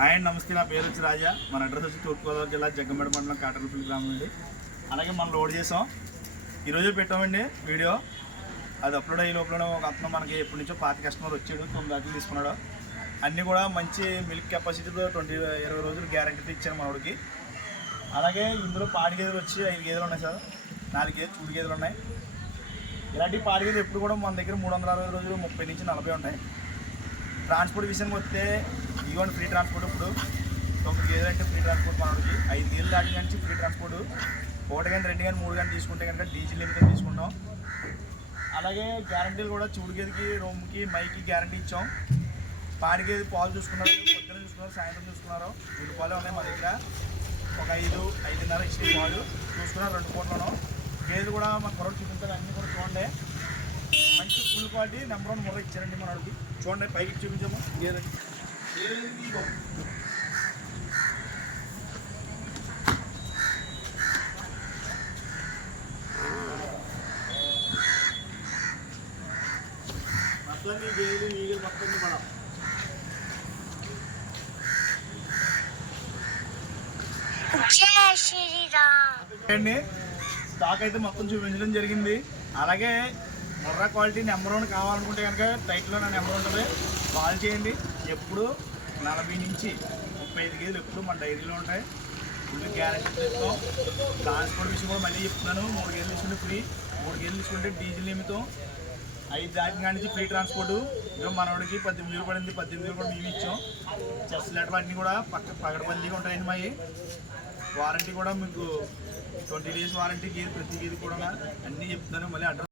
Hi అండి, నమస్తే. నా పేరు వచ్చి రాజా. మన అడ్రస్ వచ్చి తూర్పుగోదావరి జిల్లా జగ్గంపేట మండలం కాటరపల్లి గ్రామం అండి. అలాగే మనం లోడ్ చేసాం, ఈరోజు పెట్టామండి వీడియో. అది అప్లోడ్ అయ్యే లోపల ఒక అతను మనకి ఎప్పటి నుంచో 5 కస్టమర్ వచ్చాడు, 9 అట్లు తీసుకున్నాడు. అన్నీ కూడా మంచి మిల్క్ కెపాసిటీతో 20 రోజులు గ్యారంటీతో ఇచ్చాను మనోడికి. అలాగే ఇందులో పాడి గేదెలు వచ్చి 5 గేదెలు ఉన్నాయి సార్, 4 గేదెలు చూడు గేదెలు ఉన్నాయి. ఇలాంటి పాడి గేదెలు ఎప్పుడు కూడా మన దగ్గర 360 రోజులు 30 నుంచి 40 ఉంటాయి. ట్రాన్స్పోర్ట్ విషయానికి వస్తే ఇదిగోండి ఫ్రీ ట్రాన్స్పోర్ట్. ఇప్పుడు 9 గేదెలు అంటే ఫ్రీ ట్రాన్స్పోర్ట్ మనకి. 5 గేదెలు దాటి నుంచి ఫ్రీ ట్రాన్స్పోర్ట్. 1 కానీ 2 కానీ 3 కానీ తీసుకుంటే కనుక డీజిల్ లిమిట్ తీసుకుంటాం. అలాగే గ్యారంటీలు కూడా చూడు గేదెకి, రొమ్ముకి, మైకి గ్యారంటీ ఇచ్చాం. పాడి గేదె పాలు చూసుకున్నారు, పొద్దున చూసుకున్నారు, సాయంత్రం చూసుకున్నారు. 2 పాలు ఉన్నాయి మా దగ్గర. ఒక 5-5.5 ఇచ్చిన పాలు చూసుకున్నారు 2 పూటలను. గేదెలు కూడా మన కొరకు చూపించాలి, అన్నీ కూడా చూడండి. మంచి ఫుల్ క్వాలిటీ నెంబర్ 1 ముర్ర ఇచ్చారండి మనకి. చూడండి, పైకి చూపించాము గేదె. మొత్తం ఈ గేదెలు నీళ్ళు మొత్తం మనం అండి స్టాక్ అయితే మొత్తం చూపించడం జరిగింది. అలాగే ముర్రా క్వాలిటీ నెంబర్ 1 కావాలనుకుంటే కనుక టైట్లో నా నెంబర్ ఉంటుంది, కాల్ చేయండి. ఎప్పుడు 40 నుంచి 35 గేదెలు ఎప్పుడు మన డైరీలో ఉంటాయి. ఫుల్ గ్యారెంటీ ఇస్తాం. ట్రాన్స్పోర్ట్ విషయం కూడా మళ్ళీ చెప్తున్నాను. 3 గేదెలు తీసుకుంటే ఫ్రీ, 3 గేదెలు తీసుకుంటే డీజిల్ నిమిత్తం. 5 దాటిన కాడి నుంచి ఫ్రీ ట్రాన్స్పోర్టు. ఇక మనోడికి 18 పడింది, 18 కూడా మేము ఇచ్చాం. చెస్ లెటర్ అన్నీ కూడా పగడబందీగా ఉంటాయండి. మావి వారంటీ కూడా మీకు 20 డేస్ వారంటీ గేదె, ప్రతి గేదె కూడా అన్నీ చెప్తున్నాను. మళ్ళీ అడ్రస్